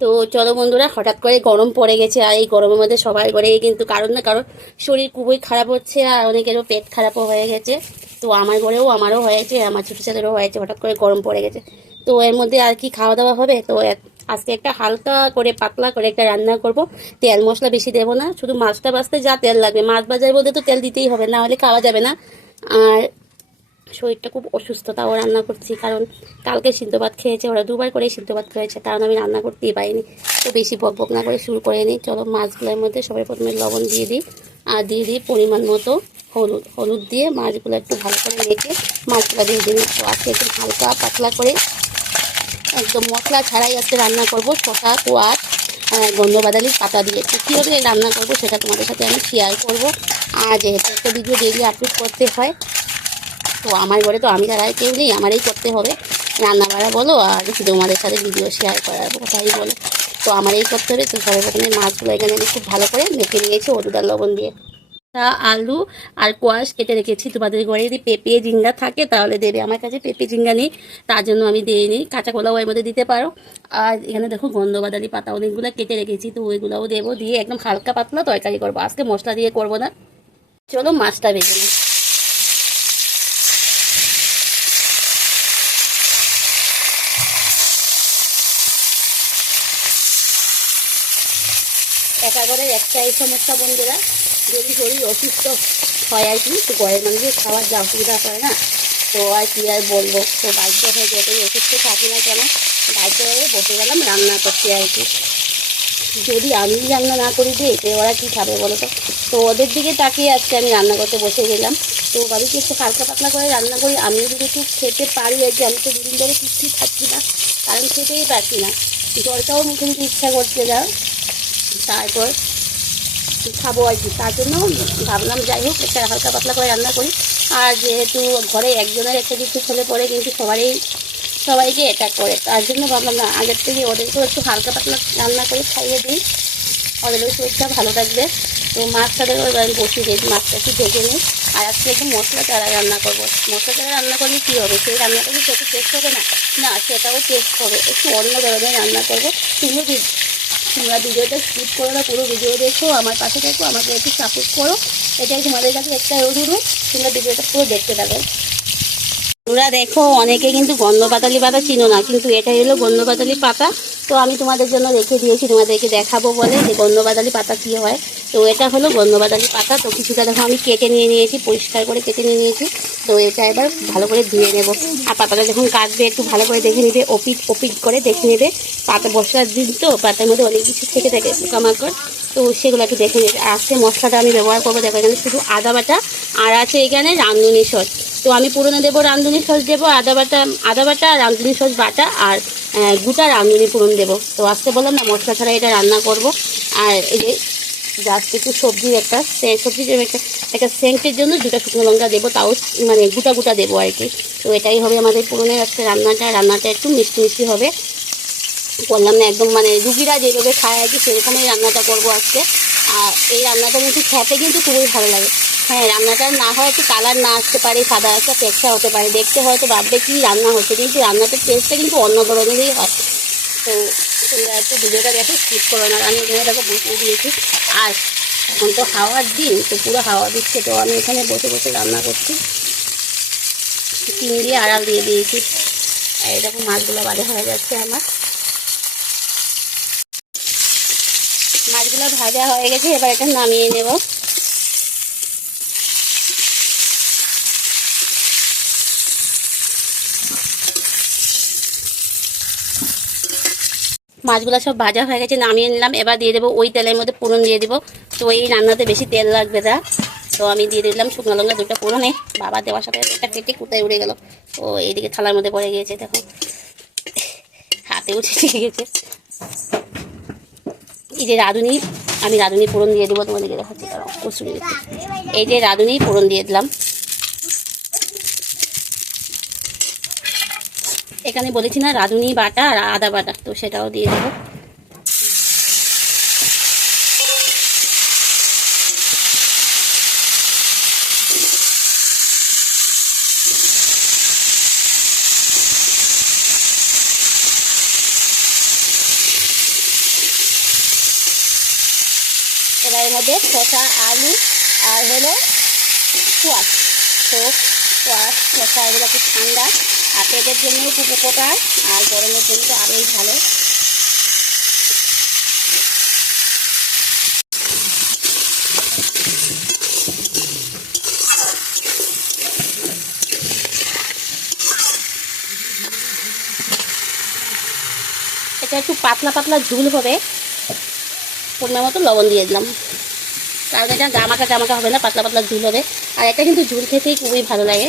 তো চলো বন্ধুরা, হঠাৎ করে গরম পড়ে গেছে, আর এই গরমের মধ্যে সবার ঘরে কিন্তু কারণ না কারণ শরীর খুবই খারাপ হচ্ছে, আর অনেকেরও পেট খারাপও হয়ে গেছে। তো আমার ঘরেও আমারও হয়েছে, আমার ছোটো ছেলেরও হয়েছে, হঠাৎ করে গরম পড়ে গেছে। তো এর মধ্যে আর কি খাওয়া দাওয়া হবে, তো আজকে একটা হালকা করে পাতলা করে একটা রান্না করব। তেল মশলা বেশি দেবো না, শুধু মাছটা ভাজতে যা তেল লাগবে, মাছ ভাজার মধ্যে তো তেল দিতেই হবে, না হলে খাওয়া যাবে না। আর শরীরটা খুব অসুস্থ, তাও রান্না করছি, কারণ কালকে সিদ্ধ ভাত খেয়েছে, ওরা দুবার করেই সিদ্ধ ভাত খেয়েছে, কারণ আমি রান্না করতেই পারিনি। তো বেশি বক বক না করে শুরু করে নিই। চলো, মাছগুলোর মধ্যে সবাই প্রথমে লবণ দিয়ে দিই, আর দিয়ে দিই পরিমাণ মতো হলুদ। হলুদ দিয়ে মাছগুলো একটু ভালো করে মেখে মাছগুলো দিয়ে দিই। তো আজকে একটু হালকা পাতলা করে একদম মশলা ছাড়াই আজকে রান্না করব, শসা কোয়াশ গন্ধ বাদালির পাতা দিয়ে। তো কীভাবে রান্না করব সেটা তোমাদের সাথে আমি শেয়ার করব। আর যেহেতু একটা ভিডিও ডেইলি আপলোড করতে হয়, তো আমার ঘরে তো আমি ছাড়া কেউ নেই, আমারই করতে হবে রান্না বাড়া বলো, আর তোমাদের সাথে ভিডিও শেয়ার করার কথাই বলো, তো আমারই করতে হবে। তো সবাই প্রথমে মাছগুলো এখানে আমি খুব ভালো করে মেখে নিয়েছি হলুদ আর লবণ দিয়ে। আলু আর কোয়াশ কেটে রেখেছি। তোমাদের ঘরে যদি পেঁপে ঝিঙ্গা থাকে তাহলে দেবে, আমার কাছে পেঁপে ঝিঙ্গা নেই, তার জন্য আমি দিইনি। কাঁচা কলাও এর মধ্যে দিতে পারো। আর এখানে দেখো গন্ধবাদালি পাতা অনেকগুলো কেটে রেখেছি, তো ওইগুলোও দেবো, দিয়ে একদম হালকা পাতলা তরকারি করবো আজকে, মশলা দিয়ে করবো না। চলো মাছটা ভেজে নিই। একেবারে একটাই সমস্যা বন্ধুরা, যদি শরীর অসুস্থ হয় আর কি, তো ঘরের মানুষের খাওয়ার যা অসুবিধা করে না, তো আর কি আর বলবো। তো বাধ্য হয়ে যতই অসুস্থ থাকি না কেন, বাধ্য হয়ে বসে গেলাম রান্না করতে আর কি। যদি আমি রান্না না করি দিই তো ওরা কী খাবে বলো তো। তো ওদের দিকে তাকিয়ে আজকে আমি রান্না করতে বসে গেলাম। তো বাড়িতে একটু হালকা পাতলা করে রান্না করি, আমিও যদি একটু খেতে পারি আর কি। আমি তো দুদিন ধরে কিছুই খাচ্ছি না, কারণ খেতেই পারছি না, জলটাও মুখে মুখে ইচ্ছা করছে না, তারপর খাবো আর কি। তার জন্য ভাবলাম যাই হোক একটা হালকা পাতলা করে রান্না করি। আর যেহেতু ঘরে একজনের একটা কিছু হলে পরে কিন্তু সবাইকে অ্যাটাক করে, তার জন্য ভাবলাম না, আগের থেকে ওদেরকেও একটু হালকা পাতলা রান্না করে খাইয়ে দিই, ওদেরও শরীরটা ভালো থাকবে। তো মাছটাকে এবার আমি বসিয়ে দিই, মাছটা একটু ভেজে নিই। আর আজকে একটু মশলা চারা রান্না করবো। মশলা চারা রান্না করলে কী হবে, সেই রান্নাটা কি সেটা টেস্ট হবে না, না সেটাও টেস্ট হবে, একটু অন্য ধরনের রান্না করবো। তোমরা ভিডিওটা স্কিপ করো না, পুরো ভিডিও দেখো, আমার পাশে দেখো, আমাকে একটু সাপোর্ট করো, এটাই তোমাদের কাছে একটা অনুরোধ। তোমরা ভিডিওটা পুরো দেখতে থাকো। তোমরা দেখো, অনেকে কিন্তু গন্ধপাতালি পাতা চিনো না, কিন্তু এটাই হলো গন্ধপাতালি পাতা। তো আমি তোমাদের জন্য রেখে দিয়েছি, তোমাদেরকে দেখাবো বলে যে গন্ধপাতালি পাতা কী হয়। তো এটা হলো গন্ধপাতালি পাতা। তো কিছুটা দেখো আমি কেটে নিয়ে নিয়েছি, পরিষ্কার করে কেটে নিয়ে নিয়েছি। তো এটা এবার ভালো করে ধুয়ে নেব। আর পাতাটা যখন কাটবে একটু ভালো করে দেখে নেবে, ওপিট ওপিট করে দেখে নেবে। পাতা বসার দিন তো পাতার মধ্যে অনেক কিছু থেকে থাকে পোকামাকড়, তো সেগুলো একটু দেখে নেবে। আর আজকে মশলাটা আমি ব্যবহার করবো, দেখো এখানে শুধু আদা বাটা, আর আছে এখানে রাঁধুনি সস। তো আমি পুরনো দেবো, রাঁধুনি সস দেবো, আদা বাটা, রাঁধুনি সস বাটা, আর গোটা রাঁধুনি পুরন দেবো। তো আজকে বললাম না, মশলা ছাড়া এটা রান্না করব। আর এই যে জাস্ট একটু সবজির একটা সেন্টের জন্য 2টা শুকনো লঙ্কা দেবো, তাও মানে গোটা গোটা দেবো আর কি। তো এটাই হবে আমাদের পুরনের আজকে রান্নাটা একটু মিষ্টি মিষ্টি হবে। করলাম না, একদম মানে রুগীরা যেভাবে খায় আর কি, সেরকমই রান্নাটা করবো আজকে। আর এই রান্নাটা কিন্তু খেতে কিন্তু খুবই ভালো লাগে। হ্যাঁ, রান্নাটা না হয় একটু কালার না আসতে পারে, সাদা একটা টেক্সচার হতে পারে, দেখতে হয়তো ভাববে কি রান্না হচ্ছে, কিন্তু রান্নাটার টেস্টটা কিন্তু অন্য ধরনেরই হয়। তো তোমরা একটু ভিডিওটা দেখো, স্কিপ করো না। আমি এখানে দেখো বসিয়ে দিয়েছি, আর এখন তো হাওয়ার দিন, তো পুরো হাওয়া দিচ্ছে, তো আমি এখানে বসে বসে রান্না করছি, টিন দিয়ে আড়াল দিয়ে দিয়েছি। আর এরকম মাছগুলো বাজা হয়ে যাচ্ছে আমার। মাছগুলো ভাজা হয়ে গেছে, এবার এটা নামিয়ে নেব। মাছগুলো সব ভাজা হয়ে গেছে, নামিয়ে নিলাম। এবার দিয়ে দেবো ওই তেলের মধ্যে ফোড়ন দিয়ে দেবো। তো এই রান্নাতে বেশি তেল লাগবে না, তো আমি দিয়ে দিলাম শুকনো লঙ্কা 2টা ফোড়নে। বাবা দেওয়ার সাথে একটা কেটে কোথায় উড়ে গেল, ও এইদিকে থালার মধ্যে পড়ে গিয়েছে, দেখো হাতে উঠে গিয়েছে। এই যে আমি রাঁধুনি ফোড়ন দিয়ে দেবো, তোমাদেরকে দেখাচ্ছি, কসুরি এই যে রাঁধুনি ফোড়ন দিয়ে দিলাম। এখানে বলেছি না রাঁধুনি বাটা আর আদা বাটা, তো সেটাও দিয়ে দেবো। এর মধ্যে শসা, আলু আর হলো কোয়াশ। তো কোয়াশ, শসা এগুলো খুব ঠান্ডা আর পেটের জন্য খুব উপকার, আর গরমের জন্য তো আরোই ভালো। এটা একটু পাতলা পাতলা ঝুল হবে, পরিমাণ মতো লবণ দিয়ে দিলাম, কারণ এটা গামাকা গামাকা হবে না, পাতলা পাতলা ঝুল হবে। আর এটা কিন্তু ঝুল খেতেই খুবই ভালো লাগে।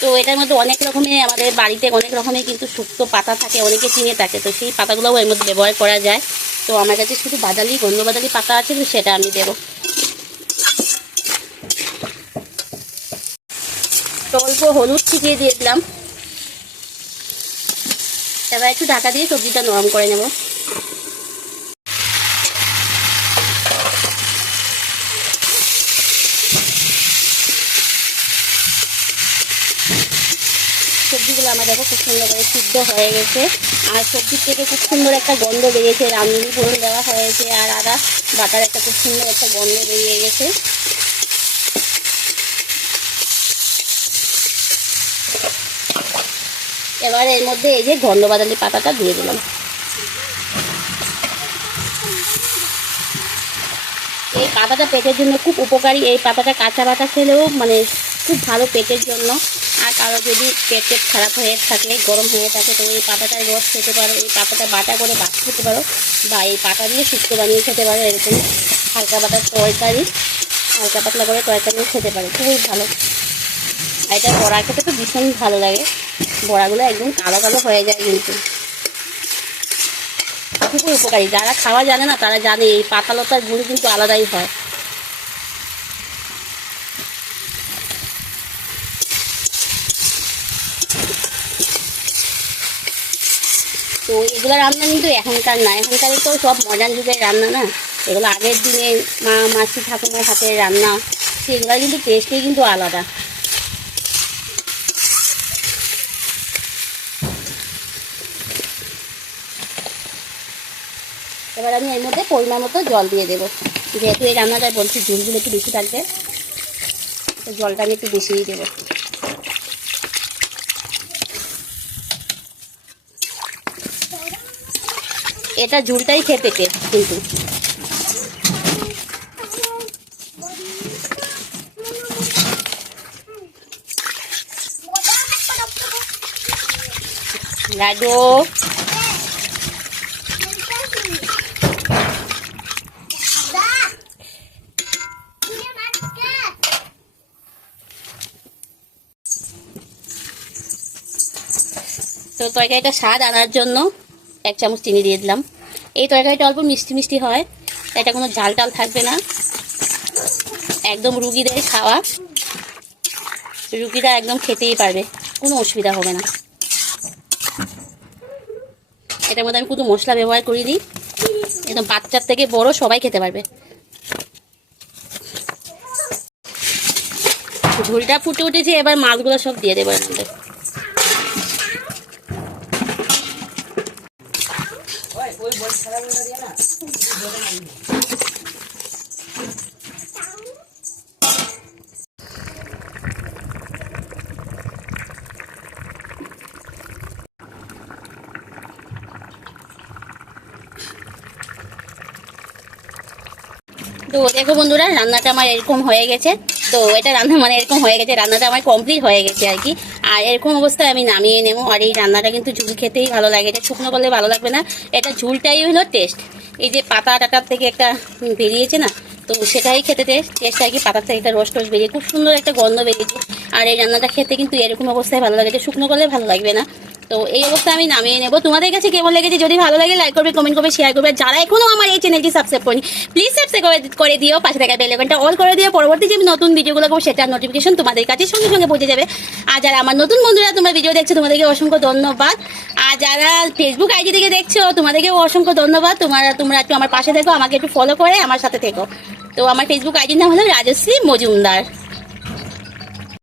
তো এটার মধ্যে অনেক রকমের, আমাদের বাড়িতে অনেক রকমের কিন্তু শুক্তো পাতা থাকে, অনেকে চিনে থাকে, তো সেই পাতাগুলোও এর মধ্যে ব্যবহার করা যায়। তো আমার কাছে শুধু বাদালি, গন্ধ বাদালি পাতা আছে, তো সেটা আমি দেবো। তো অল্প হলুদ ছিটিয়ে দিয়ে দিলাম। এবার একটু ঢাকা দিয়ে সবজিটা নরম করে নেব। সবজিগুলো আমার দেখো খুব সুন্দর করে সিদ্ধ হয়ে গেছে, আর সবজির থেকে খুব সুন্দর একটা গন্ধ বেরিয়েছে, রাঁধুনি ফোড়ন দেওয়া হয়েছে, আর আদা বাটার একটা খুব সুন্দর একটা গন্ধ বেরিয়ে গেছে। এবার এর মধ্যে এই যে গন্ধ বাদালি পাতাটা দিয়ে দিলাম। এই পাতাটা পেটের জন্য খুব উপকারী। এই পাতাটা কাঁচা পাতা খেলেও মানে খুব ভালো পেটের জন্য। আর কারো যদি পেট খারাপ হয়ে থাকে, গরম হয়ে থাকে, তো এই পাতাটার রস খেতে পারো, এই পাতাটা বাটা করে বাটা খেতে পারো, বা এই পাতা দিয়ে শুক্তো বানিয়ে খেতে পারো। এরকম হালকা পাতার তরকারি, হালকা পাতলা করে তরকারিও খেতে পারো, খুবই ভালো। আর এটা বড়া খেতে তো ভীষণ ভালো লাগে, বড়াগুলো একদম কালো কালো হয়ে যায়, কিন্তু খুবই উপকারী। যারা খাওয়া জানে না তারা জানে এই পাতালতার গুঁড়ো কিন্তু আলাদাই হয়। তো এগুলো রান্না কিন্তু এখনকার না, এখনকার তো সব মডার্ন যুগের রান্না না, এগুলো আগের দিনে মা মাসি ঠাকুমার হাতের রান্না, সেগুলো কিন্তু টেস্টই কিন্তু আলাদা। এবার আমি এর মধ্যে পরিমাণ মতো জল দিয়ে দেবো, যেহেতু এই রান্নাটা বলছি ঝুলগুলো একটু বেশি থাকবে, তো জলটা আমি একটু বেশিই দেবো। এটা ঝুলটাই খেতে টেস্ট কিন্তু। লাডু তো তরকারিটা স্বাদ আনার জন্য 1 চামচ চিনি দিয়ে দিলাম। এই তরকারিটা অল্প মিষ্টি মিষ্টি হয়, এটা কোনো ঝাল টাল থাকবে না, একদম রুগীদের খাওয়া, রুগীরা একদম খেতেই পারবে, কোনো অসুবিধা হবে না। এটার মধ্যে আমি শুধু মশলা ব্যবহার করিনি, একদম বাচ্চার থেকে বড় সবাই খেতে পারবে। ঝোলটা ফুটে উঠেছে, এবার মাছগুলো সব দিয়ে দেবো এর মধ্যে। তো দেখো বন্ধুরা, রান্নাটা আমার এরকম হয়ে গেছে। তো এটা রান্না মানে এরকম হয়ে গেছে, রান্নাটা আমার কমপ্লিট হয়ে গেছে আর কি। আর এরকম অবস্থায় আমি নামিয়ে নেবো। আর এই রান্নাটা কিন্তু ঝুল খেতেই ভালো লাগে, এটা শুকনো করলে ভালো লাগবে না, এটা ঝুলটাই হলো টেস্ট। এই যে পাতা টাটার থেকে একটা বেরিয়েছে না, তো সেটাই খেতে টেস্ট আর কি। পাতার থেকে একটা রস টস বেরিয়ে খুব সুন্দর একটা গন্ধ বেরিয়েছে। আর এই রান্নাটা খেতে কিন্তু এরকম অবস্থায় ভালো লাগে, শুকনো করলে ভালো লাগবে না। তো এই অবস্থা আমি নামিয়ে নেবো। তোমাদের কাছে কেমন লেগেছে যদি ভালো লাগে লাইক করবে, কমেন্ট করবে, শেয়ার করবে। যারা এখনো আমার এই চ্যানেলটি সাবস্ক্রাইব করেনি প্লিজ সাবস্ক্রাইব করে দিও, পাশে থাকা বেল আইকনটা অল করে দিও। পরবর্তী যে নতুন ভিডিওগুলো করবো সেটার নোটিফিকেশন তোমাদের কাছে সঙ্গে সঙ্গে পৌঁছে যাবে। আর যারা আমার নতুন বন্ধুরা তোমরা ভিডিও দেখছো তোমাদেরকে অসংখ্য ধন্যবাদ। আর যারা ফেসবুক আইডি থেকে দেখছো তোমাদেরকেও অসংখ্য ধন্যবাদ। তোমরা একটু আমার পাশে থেকো, আমাকে একটু ফলো করে আমার সাথে থেকো। তো আমার ফেসবুক আইডির নাম হলো রাজশ্রী মজুমদার।